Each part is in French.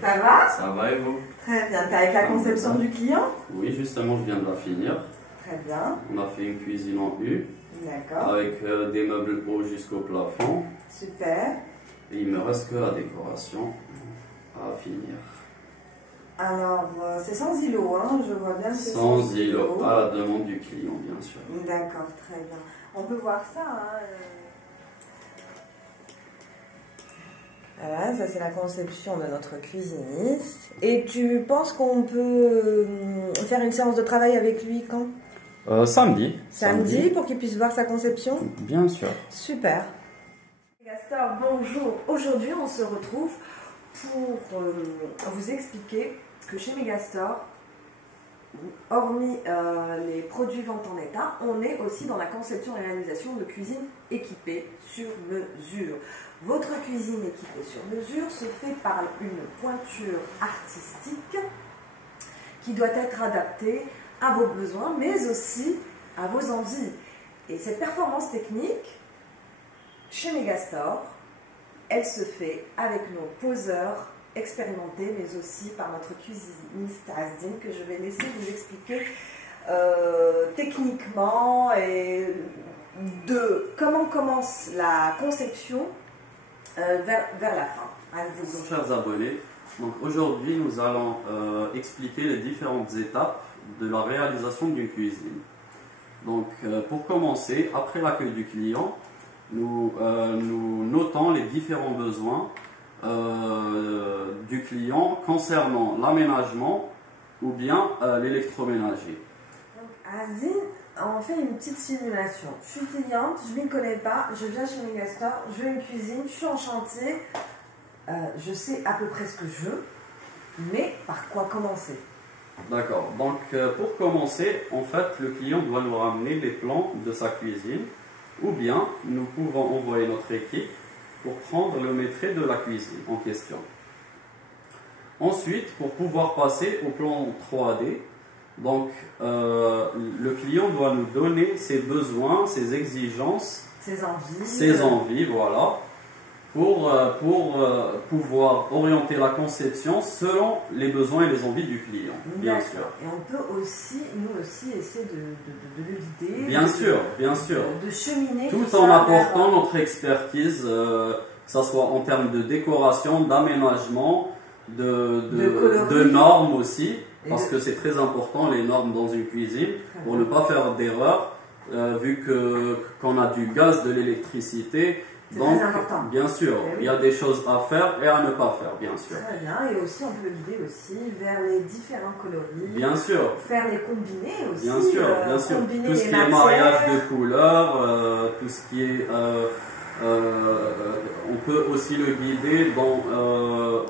Ça va? Ça va et vous? Très bien. T'es avec la conception du client? Oui, justement, je viens de la finir. Très bien. On a fait une cuisine en U. D'accord. Avec des meubles hauts jusqu'au plafond. Super. Et il me reste que la décoration à finir. Alors, c'est sans îlot, hein? Je vois bien que c'est sans îlot, à la demande du client, bien sûr. D'accord, très bien. On peut voir ça, hein? Voilà, ça c'est la conception de notre cuisiniste. Et tu penses qu'on peut faire une séance de travail avec lui quand? Samedi. Samedi, pour qu'il puisse voir sa conception? Bien sûr. Super. Gastor, bonjour. Aujourd'hui, on se retrouve pour vous expliquer que chez Megastor, hormis les produits vente en état, on est aussi dans la conception et réalisation de cuisine équipée sur mesure. Votre cuisine équipée sur mesure se fait par une pointure artistique qui doit être adaptée à vos besoins, mais aussi à vos envies. Et cette performance technique, chez Megastor, elle se fait avec nos poseurs expérimentés, mais aussi par notre cuisiniste Asdine, que je vais laisser vous expliquer techniquement et de comment commence la conception vers la fin. Bonjour chers abonnés, donc aujourd'hui nous allons expliquer les différentes étapes de la réalisation d'une cuisine. Donc pour commencer, après l'accueil du client, nous notons les différents besoins du client concernant l'aménagement ou bien l'électroménager. Donc Asdine, on fait une petite simulation. Je suis cliente, je ne m'y connais pas, je viens chez Megastor, je veux une cuisine, je suis en chantier, je sais à peu près ce que je veux, mais par quoi commencer? D'accord, donc pour commencer, en fait, le client doit nous ramener les plans de sa cuisine, ou bien nous pouvons envoyer notre équipe pour prendre le maîtrise de la cuisine en question. Ensuite, pour pouvoir passer au plan 3D, donc le client doit nous donner ses besoins, ses exigences, ses envies, voilà, pour pouvoir orienter la conception selon les besoins et les envies du client, bien sûr. Et on peut aussi, nous aussi, essayer de le guider. Bien sûr, bien sûr. De cheminer. Tout en apportant notre expertise, que ce soit en termes de décoration, d'aménagement, de normes aussi, parce que c'est très important les normes dans une cuisine, pour ne pas faire d'erreur, vu qu'on a du gaz, de l'électricité. Donc, bien sûr, il y a des choses à faire et à ne pas faire, bien sûr. Très bien, et aussi on peut le guider aussi vers les différents coloris. Bien sûr. Faire les combinés aussi. Bien sûr, bien sûr. Tout ce qui est mariage de couleurs, tout ce qui est... on peut aussi le guider dans,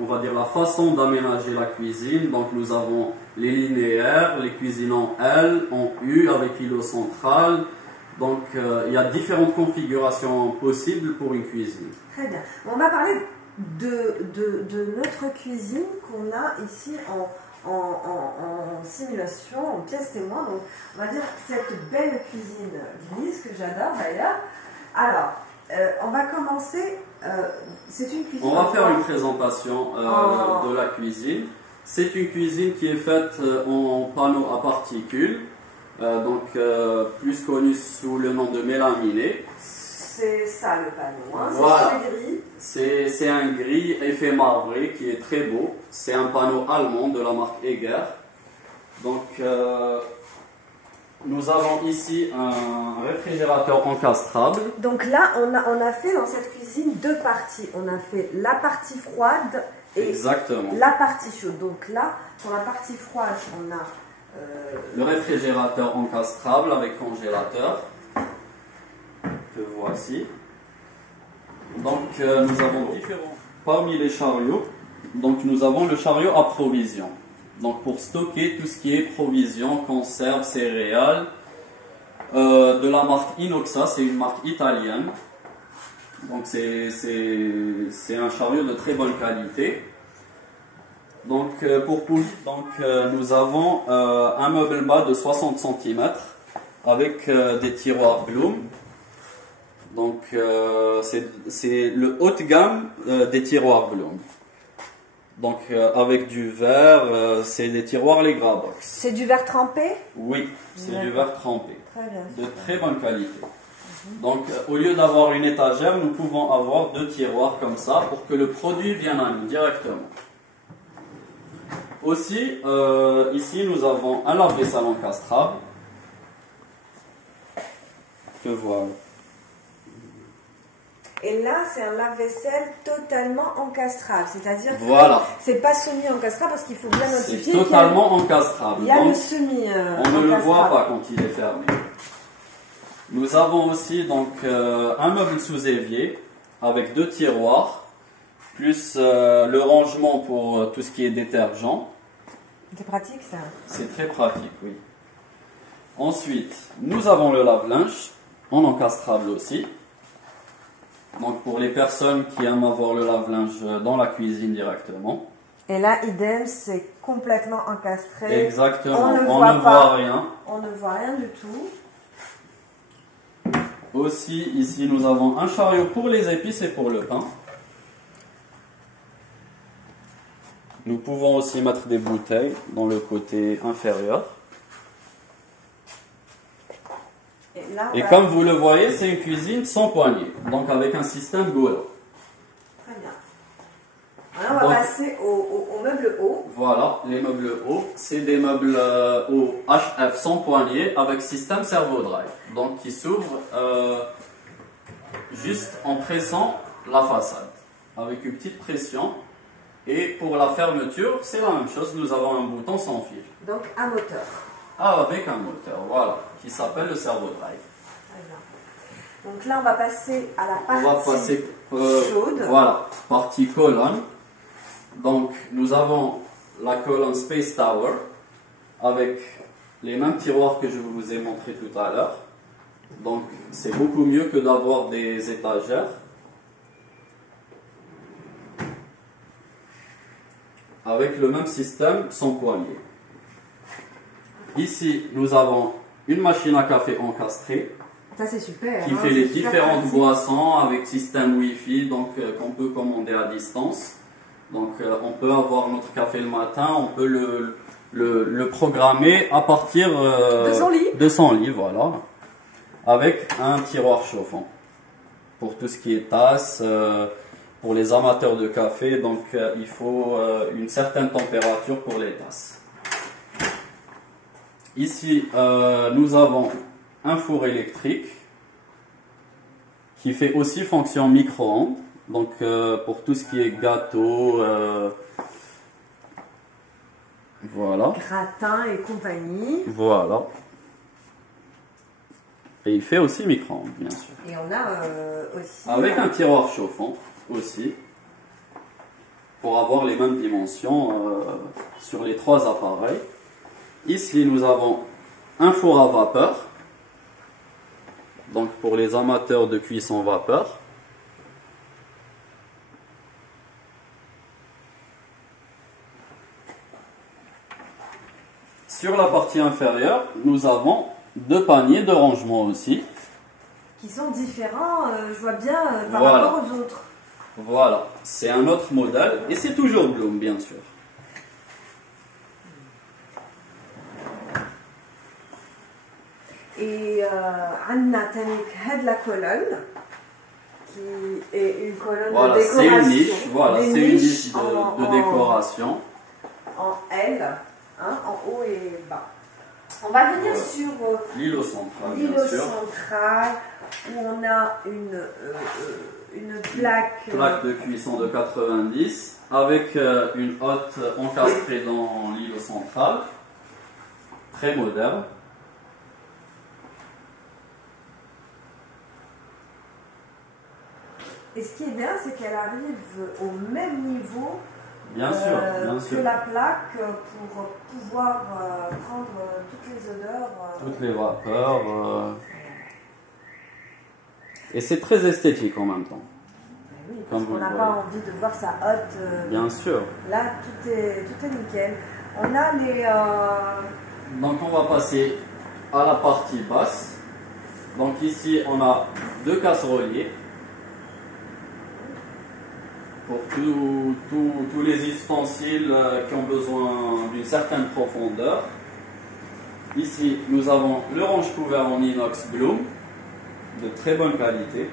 on va dire, la façon d'aménager la cuisine. Donc nous avons les linéaires, les cuisines en L, en U, avec îlot central. Donc, il y a différentes configurations possibles pour une cuisine. Très bien. On va parler de notre cuisine qu'on a ici en simulation, en pièce témoin. Donc, on va dire cette belle cuisine grise que j'adore d'ailleurs. Alors, on va commencer. C'est une cuisine. On va faire une présentation de la cuisine. C'est une cuisine qui est faite en panneau à particules. Plus connu sous le nom de mélaminé. C'est ça le panneau, hein. Voilà. C'est gris. C'est un gris effet marbré qui est très beau. C'est un panneau allemand de la marque Eger. Donc, nous avons ici un réfrigérateur encastrable. Donc là, on a fait dans cette cuisine deux parties. On a fait la partie froide et exactement la partie chaude. Donc là, pour la partie froide, on a le réfrigérateur encastrable avec congélateur que voici. Donc nous avons différents parmi les chariots. Donc nous avons le chariot à provision. Donc pour stocker tout ce qui est provision, conserve, céréales, de la marque Inoxa, c'est une marque italienne. Donc c'est un chariot de très bonne qualité. Donc, nous avons un meuble bas de 60 cm avec des tiroirs Bloom. Donc, c'est le haut de gamme des tiroirs Bloom. Donc avec du verre, c'est des tiroirs les Grabox. C'est du verre trempé? Oui, c'est du verre trempé. Très bien. De très bonne qualité. Donc au lieu d'avoir une étagère, nous pouvons avoir deux tiroirs comme ça pour que le produit vienne à nous directement. Aussi, ici nous avons un lave-vaisselle encastrable. Que voilà. Et là, c'est un lave-vaisselle totalement encastrable, c'est-à-dire que Voilà. c'est pas semi-encastrable parce qu'il faut bien C'est notifier totalement encastrable. il y a Donc, le semi on ne le voit pas quand il est fermé. Nous avons aussi donc un meuble sous évier avec deux tiroirs, plus le rangement pour tout ce qui est détergent. C'est pratique ça. C'est très pratique, oui. Ensuite, nous avons le lave-linge en encastrable aussi. Donc pour les personnes qui aiment avoir le lave-linge dans la cuisine directement. Et là, idem, c'est complètement encastré. Exactement, On ne voit pas. rien. On ne voit rien du tout. Aussi, ici, nous avons un chariot pour les épices et pour le pain. Nous pouvons aussi mettre des bouteilles dans le côté inférieur. Et, là, Et comme vous le voyez, c'est une cuisine sans poignée, donc avec un système Gola. Très bien. Alors, on va passer au meuble haut. Voilà, les meubles hauts, c'est des meubles hauts HF sans poignée avec système Servo Drive. Donc qui s'ouvre juste en pressant la façade, avec une petite pression. Et pour la fermeture, c'est la même chose, nous avons un bouton sans fil. Donc un moteur. Ah, avec un moteur, voilà, qui s'appelle le Servo Drive. Très bien. Donc là, on va passer à la partie On va passer chaude. Voilà, partie colonne. Donc nous avons la colonne Space Tower avec les mêmes tiroirs que je vous ai montré tout à l'heure. Donc c'est beaucoup mieux que d'avoir des étagères. Avec le même système sans poignée. Ici, nous avons une machine à café encastrée. Ça c'est super. Qui fait les différentes boissons avec système Wi-Fi, donc qu'on peut commander à distance. Donc on peut avoir notre café le matin, on peut le programmer à partir de son lit, voilà, avec un tiroir chauffant pour tout ce qui est tasse. Pour les amateurs de café, donc il faut une certaine température pour les tasses. Ici, nous avons un four électrique qui fait aussi fonction micro-ondes. Donc pour tout ce qui est gâteau, voilà. Gratin et compagnie. Voilà. Et il fait aussi micro-ondes, bien sûr. Et on a aussi... Avec un tiroir chauffant aussi, pour avoir les mêmes dimensions sur les trois appareils. Ici, nous avons un four à vapeur, donc pour les amateurs de cuisson vapeur. Sur la partie inférieure, nous avons deux paniers de rangement aussi. Qui sont différents, je vois bien, par Voilà. rapport aux autres. Voilà, c'est un autre modèle et c'est toujours Bloom, bien sûr. Et Anna Tanik la colonne, qui est une colonne Voilà, de c'est décoration. une niche, voilà, Des c'est une niche niches de décoration. En L, hein, en haut et bas. On va venir Voilà. sur L'îlot central, bien l'îlot sûr. central, où on a une plaque. Plaque de cuisson de 90 avec une hotte encastrée dans l'îlot central. Très moderne. Et ce qui est bien, c'est qu'elle arrive au même niveau Bien sûr. que la plaque pour pouvoir prendre toutes les odeurs. Toutes les vapeurs. Et c'est très esthétique en même temps. Oui, parce qu'on n'a pas envie de voir sa hotte. Bien sûr. Là, tout est nickel. On a les... Donc on va passer à la partie basse. Donc ici on a deux casseroliers. pour tous les ustensiles qui ont besoin d'une certaine profondeur. Ici, nous avons le range-couvert en inox Bloom, de très bonne qualité.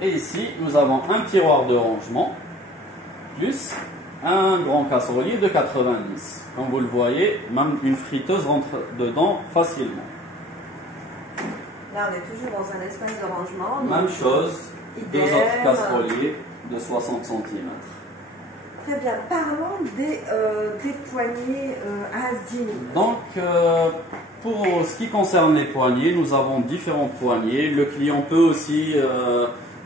Et ici, nous avons un tiroir de rangement, plus un grand casserolier de 90. Comme vous le voyez, même une friteuse rentre dedans facilement. Là, on est toujours dans un espace de rangement. Même chose, deux idem. autres casseroliers de 60 cm. Très bien. Parlons des poignées Hasdin. Donc, pour ce qui concerne les poignées, nous avons différentes poignées. Le client peut aussi,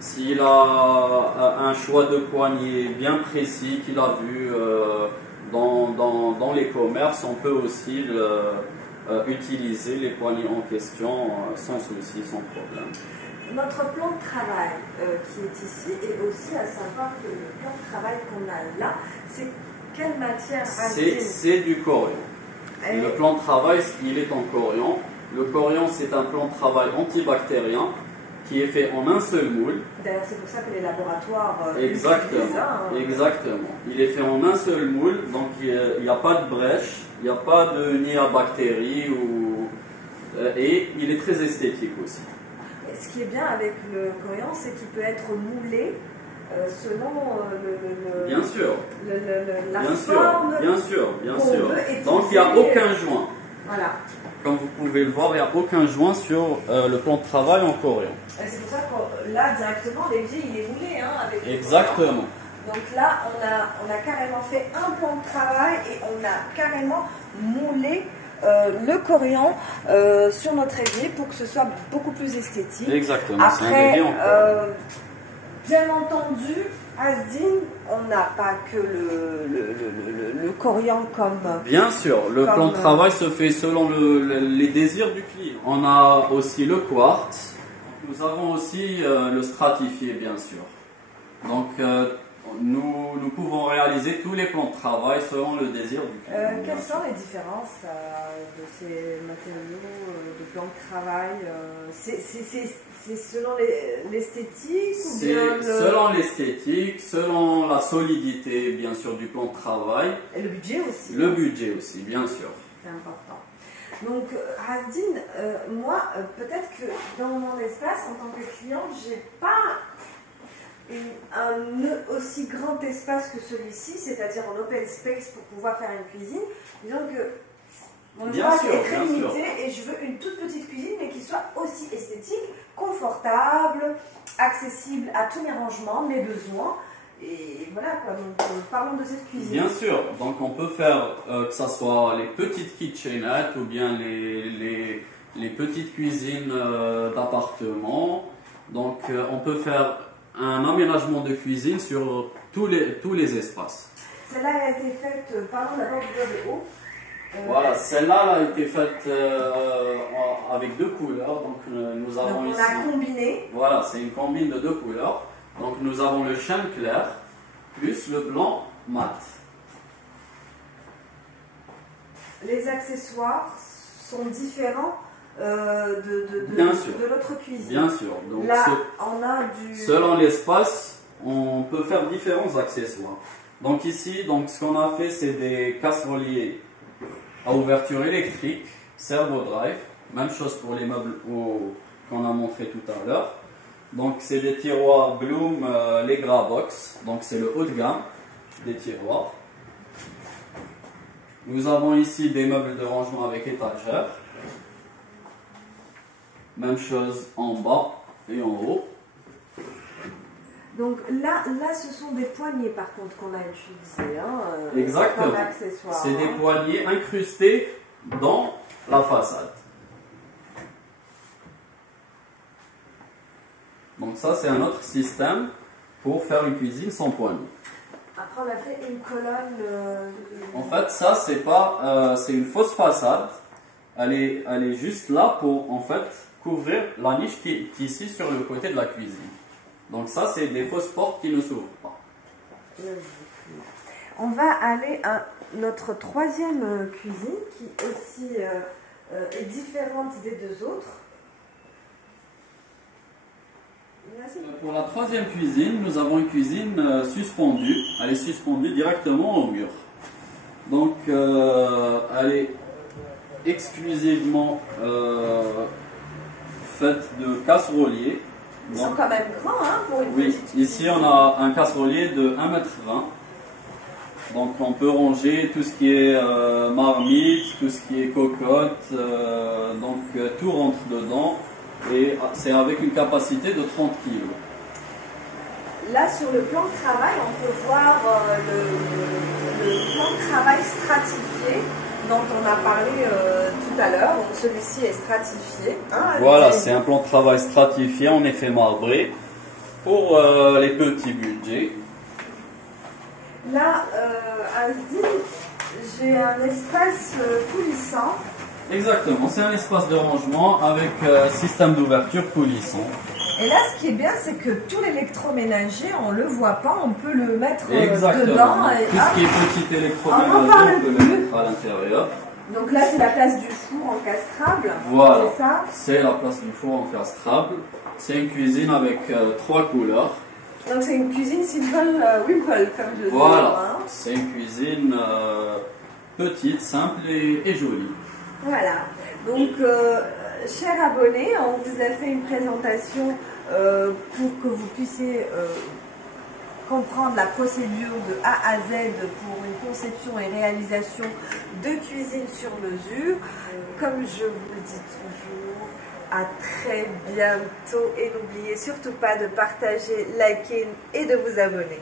s'il a un choix de poignée bien précis qu'il a vu dans les commerces, on peut aussi utiliser les poignées en question sans souci, sans problème. Notre plan de travail qui est ici, et aussi à savoir que le plan de travail qu'on a là, c'est quelle matière Hasdin? C'est du corian. Le plan de travail, il est en corian. Le corian, c'est un plan de travail antibactérien qui est fait en un seul moule. D'ailleurs, c'est pour ça que les laboratoires Exactement, utilisent ça. exactement. Il est fait en un seul moule, donc il n'y a pas de brèche, il n'y a pas de nid à bactéries, et il est très esthétique aussi. Et ce qui est bien avec le corian, c'est qu'il peut être moulé selon Bien sûr, la bien forme. sûr, bien sûr, bien qu'on sûr. veut utiliser. Donc il n'y a aucun joint. Voilà. Comme vous pouvez le voir, il n'y a aucun joint sur le plan de travail en corian. Et c'est pour ça que là, directement, l'évier, il est moulé. Hein, avec le Exactement. corian. Donc là, on a carrément fait un plan de travail et on a carrément moulé le corian sur notre évier pour que ce soit beaucoup plus esthétique. Exactement. Après, bien entendu, Hasdin, on n'a pas que le corian comme... Bien sûr, le plan de travail se fait selon les désirs du client. On a aussi le quartz. Nous avons aussi le stratifié, bien sûr. Donc, nous pouvons réaliser tous les plans de travail selon le désir du client. Quelles sont les différences de ces matériaux de plan de travail? C'est selon l'esthétique ou bien selon l'esthétique, selon la solidité, bien sûr, du plan de travail. Et le budget aussi. Le budget aussi, bien sûr. C'est important. Donc, Hasdin, moi, peut-être que dans mon espace, en tant que client, j'ai pas un aussi grand espace que celui-ci, c'est-à-dire en open space pour pouvoir faire une cuisine. Disons que mon espace est très limité et je veux une toute petite cuisine mais qui soit aussi esthétique, confortable, accessible à tous mes rangements, mes besoins. Et voilà quoi, donc parlons de cette cuisine. Bien sûr, donc on peut faire que ce soit les petites kitchenettes ou bien les petites cuisines d'appartement. Donc on peut faire un aménagement de cuisine sur tous les espaces. Celle-là a été faite, parlons d'abord du haut. Voilà, celle-là a été faite avec deux couleurs. Donc nous avons donc on ici. a combiné. Voilà, c'est une combine de deux couleurs. Donc nous avons le chêne clair plus le blanc mat. Les accessoires sont différents de l'autre cuisine. Bien sûr. Donc, là, on a du... Selon l'espace, on peut faire différents accessoires. Donc ici, ce qu'on a fait, c'est des casseroliers à ouverture électrique, servo drive. Même chose pour les meubles qu'on a montré tout à l'heure. Donc c'est des tiroirs Bloom, les Grabox. Donc c'est le haut de gamme des tiroirs. Nous avons ici des meubles de rangement avec étagère. Même chose en bas et en haut. Donc là, ce sont des poignées par contre qu'on a utilisées. Hein, exactement. Comme accessoires. C'est des poignées incrustées dans la façade. Donc ça, c'est un autre système pour faire une cuisine sans poignée. Après, on a fait une colonne... En fait, ça, c'est une fausse façade. Elle est juste là pour, en fait, couvrir la niche qui est ici sur le côté de la cuisine. Donc ça, c'est des fausses portes qui ne s'ouvrent pas. On va aller à notre troisième cuisine qui aussi est différente des deux autres. Pour la troisième cuisine, nous avons une cuisine suspendue. Elle est suspendue directement au mur. Donc, elle est exclusivement faite de casseroliers. Ils sont quand même grands hein, pour une oui, petite cuisine. ici on a un casserolier de 1,20 m. Donc on peut ranger tout ce qui est marmite, tout ce qui est cocotte, tout rentre dedans et c'est avec une capacité de 30 kg. Là sur le plan de travail, on peut voir le plan de travail stratifié dont on a parlé tout à l'heure. Donc celui-ci est stratifié. Hein, voilà, c'est un plan de travail stratifié en effet marbré pour les petits budgets. Là, à Sdin, j'ai un espace coulissant. Exactement, c'est un espace de rangement avec système d'ouverture coulissant. Et là, ce qui est bien, c'est que tout l'électroménager, on ne le voit pas, on peut le mettre exactement. Dedans. Et, tout ce qui est petit électroménager, on peut le mettre à l'intérieur. Donc là, c'est la place du four encastrable. Voilà, c'est ça? C'est la place du four encastrable. C'est une cuisine avec 3 couleurs. Donc c'est une cuisine Simple Wimple, comme je dis. Voilà, hein. c'est une cuisine petite, simple et jolie. Voilà, donc chers abonnés, on vous a fait une présentation pour que vous puissiez comprendre la procédure de A à Z pour une conception et réalisation de cuisine sur mesure. Comme je vous le dis toujours, à très bientôt et n'oubliez surtout pas de partager, liker et de vous abonner.